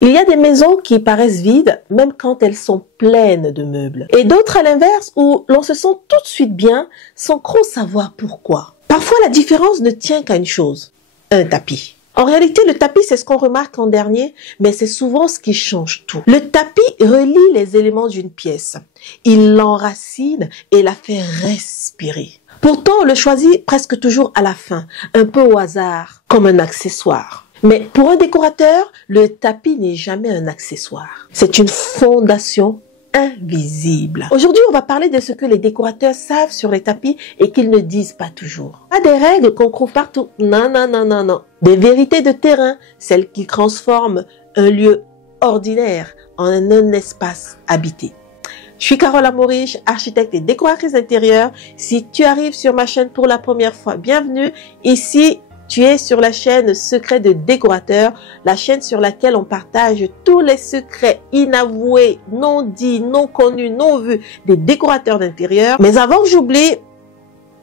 Il y a des maisons qui paraissent vides même quand elles sont pleines de meubles. Et d'autres à l'inverse où l'on se sent tout de suite bien sans trop savoir pourquoi. Parfois la différence ne tient qu'à une chose, un tapis. En réalité, le tapis, c'est ce qu'on remarque en dernier, mais c'est souvent ce qui change tout. Le tapis relie les éléments d'une pièce. Il l'enracine et la fait respirer. Pourtant, on le choisit presque toujours à la fin, un peu au hasard, comme un accessoire. Mais pour un décorateur, le tapis n'est jamais un accessoire. C'est une fondation invisible. Aujourd'hui, on va parler de ce que les décorateurs savent sur les tapis et qu'ils ne disent pas toujours. Pas des règles qu'on trouve partout. Non, non, non, non, non. Des vérités de terrain, celles qui transforment un lieu ordinaire en un espace habité. Je suis Carole Amoriche, architecte et décoratrice d'intérieur. Si tu arrives sur ma chaîne pour la première fois, bienvenue. Ici, tu es sur la chaîne Secrets de décorateurs, la chaîne sur laquelle on partage tous les secrets inavoués, non dits, non connus, non vus des décorateurs d'intérieur. Mais avant que j'oublie,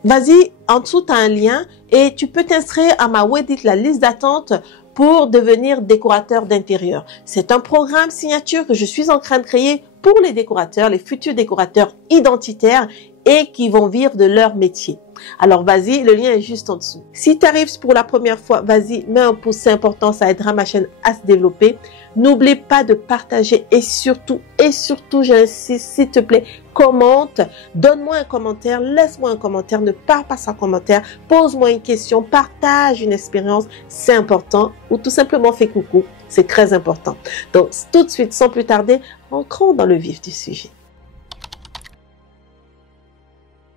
vas-y, en dessous tu as un lien et tu peux t'inscrire à ma waitlist, la liste d'attente pour devenir décorateur d'intérieur. C'est un programme signature que je suis en train de créer pour les décorateurs, les futurs décorateurs identitaires et qui vont vivre de leur métier. Alors vas-y, le lien est juste en dessous. Si tu arrives pour la première fois, vas-y, mets un pouce, c'est important, ça aidera ma chaîne à se développer. N'oublie pas de partager et surtout, j'insiste, s'il te plaît, commente, donne-moi un commentaire, laisse-moi un commentaire, ne pars pas sans commentaire, pose-moi une question, partage une expérience, c'est important, ou tout simplement fais coucou, c'est très important. Donc tout de suite, sans plus tarder, entrons dans le vif du sujet.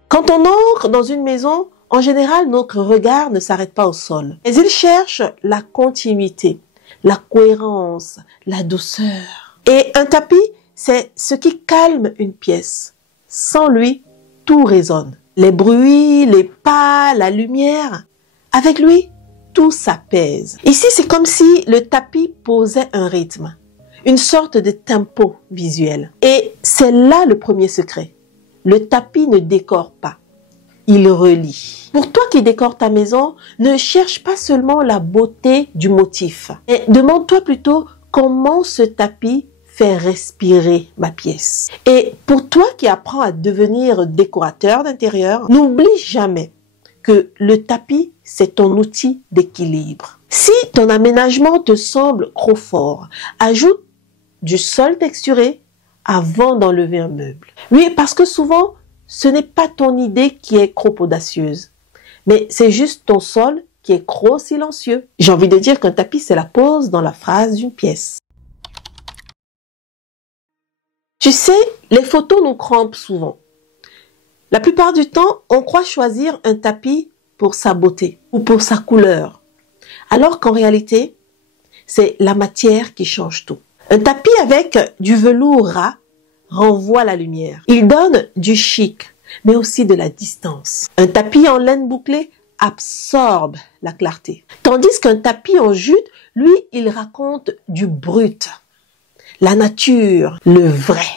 Quand on entre dans une maison, en général, notre regard ne s'arrête pas au sol. Mais il cherche la continuité, la cohérence, la douceur. Et un tapis, c'est ce qui calme une pièce. Sans lui, tout résonne. Les bruits, les pas, la lumière. Avec lui, tout s'apaise. Ici, c'est comme si le tapis posait un rythme, une sorte de tempo visuel. Et c'est là le premier secret. Le tapis ne décore pas, il relie. Pour toi qui décore ta maison, ne cherche pas seulement la beauté du motif. Et demande-toi plutôt comment ce tapis fait respirer ma pièce. Et pour toi qui apprends à devenir décorateur d'intérieur, n'oublie jamais que le tapis, c'est ton outil d'équilibre. Si ton aménagement te semble trop fort, ajoute du sol texturé avant d'enlever un meuble. Oui, parce que souvent, ce n'est pas ton idée qui est trop audacieuse, mais c'est juste ton sol qui est trop silencieux. J'ai envie de dire qu'un tapis, c'est la pause dans la phrase d'une pièce. Tu sais, les photos nous crampent souvent. La plupart du temps, on croit choisir un tapis pour sa beauté ou pour sa couleur, alors qu'en réalité, c'est la matière qui change tout. Un tapis avec du velours ras renvoie la lumière. Il donne du chic, mais aussi de la distance. Un tapis en laine bouclée absorbe la clarté. Tandis qu'un tapis en jute, lui, il raconte du brut, la nature, le vrai.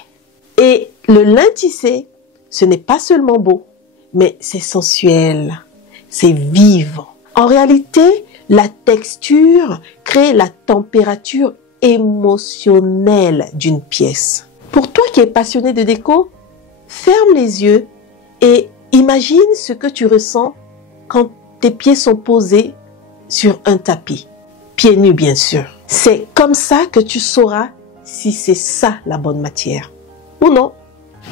Et le lin tissé, ce n'est pas seulement beau, mais c'est sensuel, c'est vivant. En réalité, la texture crée la température émotionnelle d'une pièce. Pour toi qui es passionné de déco, ferme les yeux et imagine ce que tu ressens quand tes pieds sont posés sur un tapis. Pieds nus bien sûr. C'est comme ça que tu sauras si c'est ça la bonne matière ou non.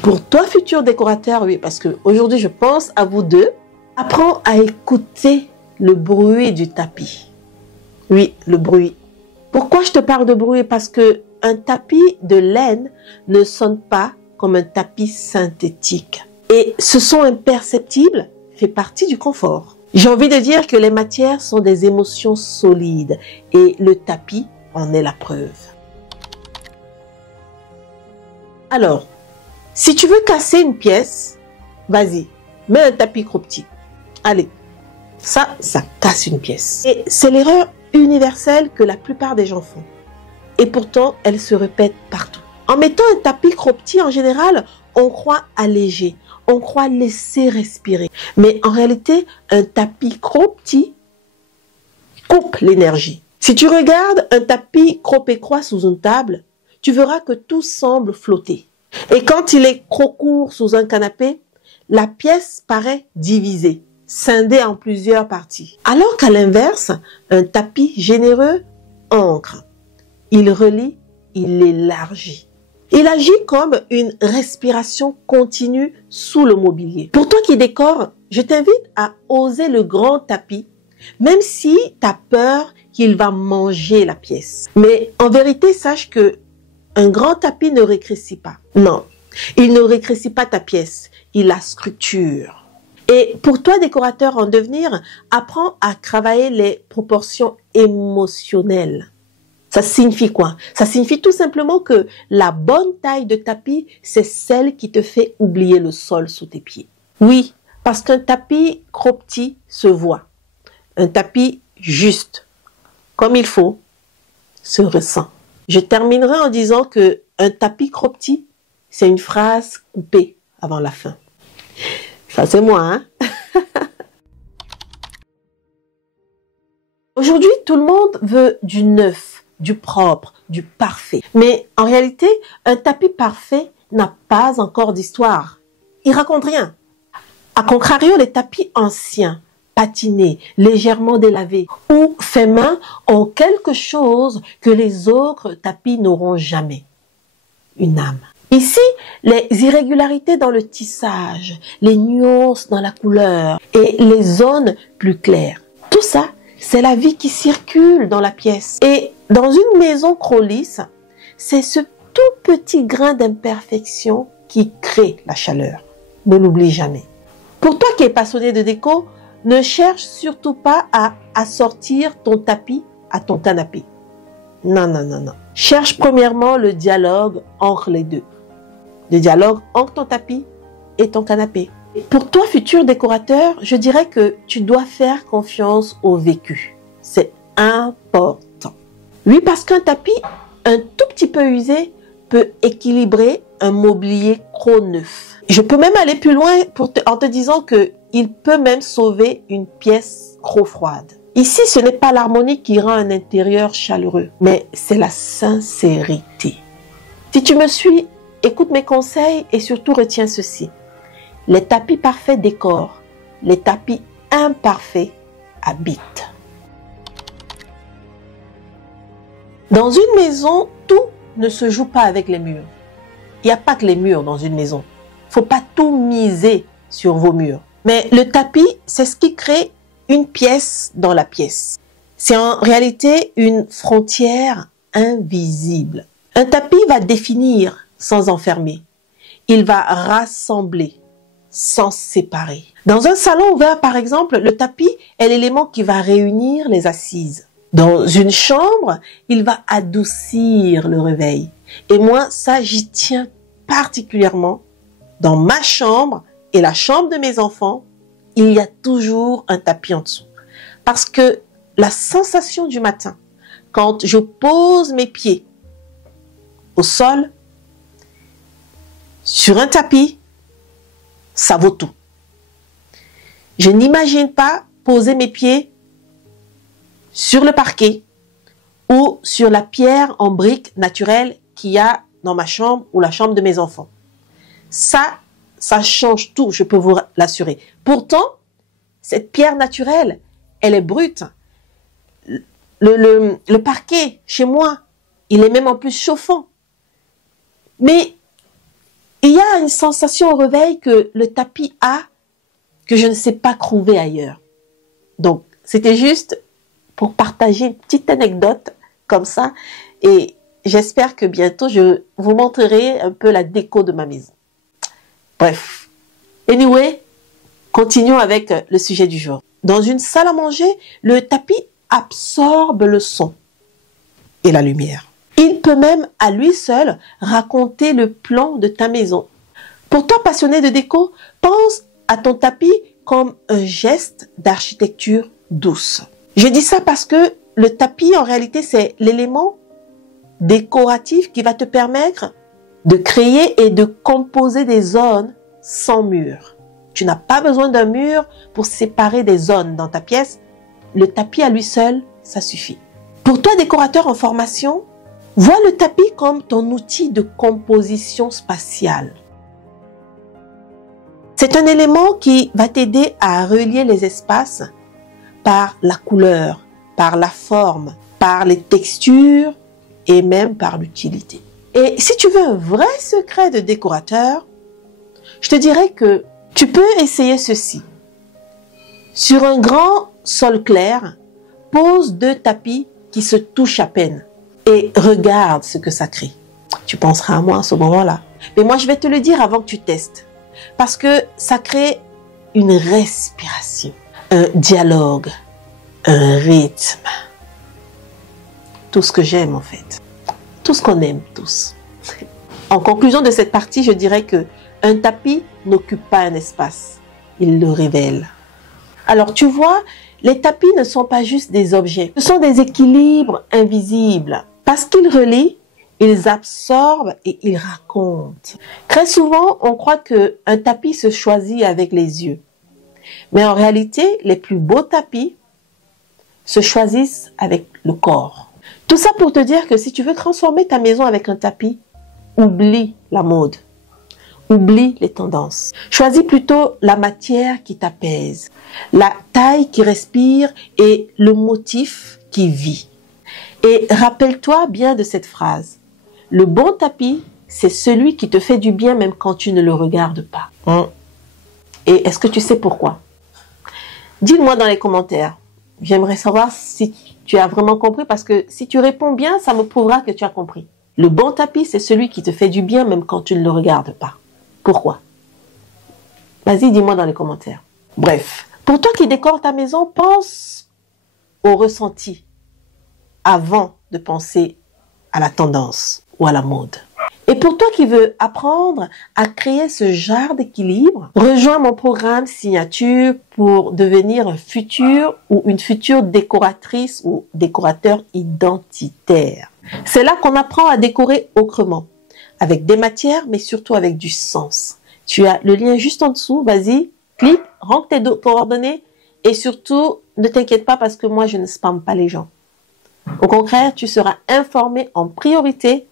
Pour toi futur décorateur, oui, parce que aujourd'hui je pense à vous deux, apprends à écouter le bruit du tapis. Oui, le bruit. Pourquoi je te parle de bruit? Parce que un tapis de laine ne sonne pas comme un tapis synthétique. Et ce son imperceptible fait partie du confort. J'ai envie de dire que les matières sont des émotions solides et le tapis en est la preuve. Alors, si tu veux casser une pièce, vas-y, mets un tapis croquis. Allez, ça casse une pièce. Et c'est l'erreur universelle que la plupart des gens font. Et pourtant, elle se répète partout. En mettant un tapis croquis, en général, on croit alléger, on croit laisser respirer. Mais en réalité, un tapis croquis coupe l'énergie. Si tu regardes un tapis croc-et-croix sous une table, tu verras que tout semble flotter. Et quand il est croc-court sous un canapé, la pièce paraît divisée, scindée en plusieurs parties. Alors qu'à l'inverse, un tapis généreux ancre. Il relie, il élargit. Il agit comme une respiration continue sous le mobilier. Pour toi qui décore, je t'invite à oser le grand tapis, même si tu as peur qu'il va manger la pièce. Mais en vérité, sache que un grand tapis ne rétrécit pas. Non, il ne rétrécit pas ta pièce, il la structure. Et pour toi, décorateur en devenir, apprends à travailler les proportions émotionnelles. Ça signifie quoi? Ça signifie tout simplement que la bonne taille de tapis, c'est celle qui te fait oublier le sol sous tes pieds. Oui, parce qu'un tapis croc-petit se voit. Un tapis juste, comme il faut, se ressent. Je terminerai en disant que un tapis croc-petit, c'est une phrase coupée avant la fin. Ça, c'est moi, hein? Aujourd'hui, tout le monde veut du neuf, du propre, du parfait. Mais en réalité, un tapis parfait n'a pas encore d'histoire. Il raconte rien. A contrario, les tapis anciens, patinés, légèrement délavés ou faits main ont quelque chose que les autres tapis n'auront jamais. Une âme. Ici, les irrégularités dans le tissage, les nuances dans la couleur et les zones plus claires. Tout ça, c'est la vie qui circule dans la pièce. Et dans une maison croc-lisse, c'est ce tout petit grain d'imperfection qui crée la chaleur. Ne l'oublie jamais. Pour toi qui es passionné de déco, ne cherche surtout pas à assortir ton tapis à ton canapé. Non, non, non, non. Cherche premièrement le dialogue entre les deux. Le dialogue entre ton tapis et ton canapé. Pour toi, futur décorateur, je dirais que tu dois faire confiance au vécu. C'est important. Oui, parce qu'un tapis, un tout petit peu usé, peut équilibrer un mobilier croc-neuf. Je peux même aller plus loin en te disant que il peut même sauver une pièce croc-froide. Ici, ce n'est pas l'harmonie qui rend un intérieur chaleureux, mais c'est la sincérité. Si tu me suis, écoute mes conseils et surtout retiens ceci. Les tapis parfaits décorent, les tapis imparfaits habitent. Dans une maison, tout ne se joue pas avec les murs. Il n'y a pas que les murs dans une maison. Il ne faut pas tout miser sur vos murs. Mais le tapis, c'est ce qui crée une pièce dans la pièce. C'est en réalité une frontière invisible. Un tapis va définir sans enfermer. Il va rassembler sans séparer. Dans un salon ouvert, par exemple, le tapis est l'élément qui va réunir les assises. Dans une chambre, il va adoucir le réveil. Et moi, ça, j'y tiens particulièrement. Dans ma chambre et la chambre de mes enfants, il y a toujours un tapis en dessous. Parce que la sensation du matin, quand je pose mes pieds au sol, sur un tapis, ça vaut tout. Je n'imagine pas poser mes pieds sur le parquet ou sur la pierre en briques naturelle qu'il y a dans ma chambre ou la chambre de mes enfants. Ça change tout, je peux vous l'assurer. Pourtant, cette pierre naturelle, elle est brute. Le parquet, chez moi, il est même en plus chauffant. Mais il y a une sensation au réveil que le tapis a, que je ne sais pas trouver ailleurs. Donc, c'était juste pour partager une petite anecdote comme ça. Et j'espère que bientôt, je vous montrerai un peu la déco de ma maison. Bref. Anyway, continuons avec le sujet du jour. Dans une salle à manger, le tapis absorbe le son et la lumière. Il peut même à lui seul raconter le plan de ta maison. Pour toi passionné de déco, pense à ton tapis comme un geste d'architecture douce. Je dis ça parce que le tapis, en réalité, c'est l'élément décoratif qui va te permettre de créer et de composer des zones sans mur. Tu n'as pas besoin d'un mur pour séparer des zones dans ta pièce. Le tapis à lui seul, ça suffit. Pour toi, décorateur en formation, vois le tapis comme ton outil de composition spatiale. C'est un élément qui va t'aider à relier les espaces par la couleur, par la forme, par les textures et même par l'utilité. Et si tu veux un vrai secret de décorateur, je te dirais que tu peux essayer ceci. Sur un grand sol clair, pose 2 tapis qui se touchent à peine et regarde ce que ça crée. Tu penseras à moi à ce moment-là. Mais moi, je vais te le dire avant que tu testes. Parce que ça crée une respiration, un dialogue, un rythme. Tout ce que j'aime en fait. Tout ce qu'on aime tous. En conclusion de cette partie, je dirais que un tapis n'occupe pas un espace. Il le révèle. Alors tu vois, les tapis ne sont pas juste des objets. Ce sont des équilibres invisibles. Parce qu'ils relient, ils absorbent et ils racontent. Très souvent, on croit qu'un tapis se choisit avec les yeux. Mais en réalité, les plus beaux tapis se choisissent avec le corps. Tout ça pour te dire que si tu veux transformer ta maison avec un tapis, oublie la mode. Oublie les tendances. Choisis plutôt la matière qui t'apaise, la taille qui respire et le motif qui vit. Et rappelle-toi bien de cette phrase. Le bon tapis, c'est celui qui te fait du bien même quand tu ne le regardes pas. Et est-ce que tu sais pourquoi? Dis-le-moi dans les commentaires. J'aimerais savoir si tu as vraiment compris parce que si tu réponds bien, ça me prouvera que tu as compris. Le bon tapis, c'est celui qui te fait du bien même quand tu ne le regardes pas. Pourquoi? Vas-y, dis-moi dans les commentaires. Bref, pour toi qui décore ta maison, pense au ressenti avant de penser à la tendance ou à la mode. Et pour toi qui veux apprendre à créer ce genre d'équilibre, rejoins mon programme signature pour devenir un futur ou une future décoratrice ou décorateur identitaire. C'est là qu'on apprend à décorer autrement, avec des matières, mais surtout avec du sens. Tu as le lien juste en dessous, vas-y, clique, rentre tes coordonnées et surtout, ne t'inquiète pas parce que moi, je ne spamme pas les gens. Au contraire, tu seras informé en priorité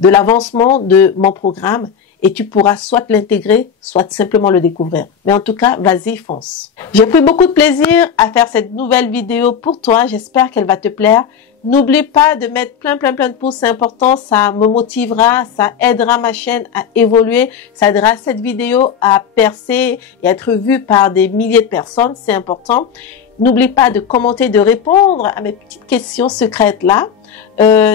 de l'avancement de mon programme et tu pourras soit l'intégrer, soit simplement le découvrir. Mais en tout cas, vas-y, fonce. J'ai pris beaucoup de plaisir à faire cette nouvelle vidéo pour toi. J'espère qu'elle va te plaire. N'oublie pas de mettre plein de pouces, c'est important, ça me motivera, ça aidera ma chaîne à évoluer, ça aidera cette vidéo à percer et être vue par des milliers de personnes, c'est important. N'oublie pas de commenter, de répondre à mes petites questions secrètes là.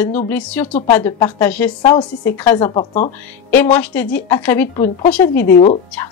N'oublie surtout pas de partager, ça aussi c'est très important. Et moi je te dis à très vite pour une prochaine vidéo. Ciao.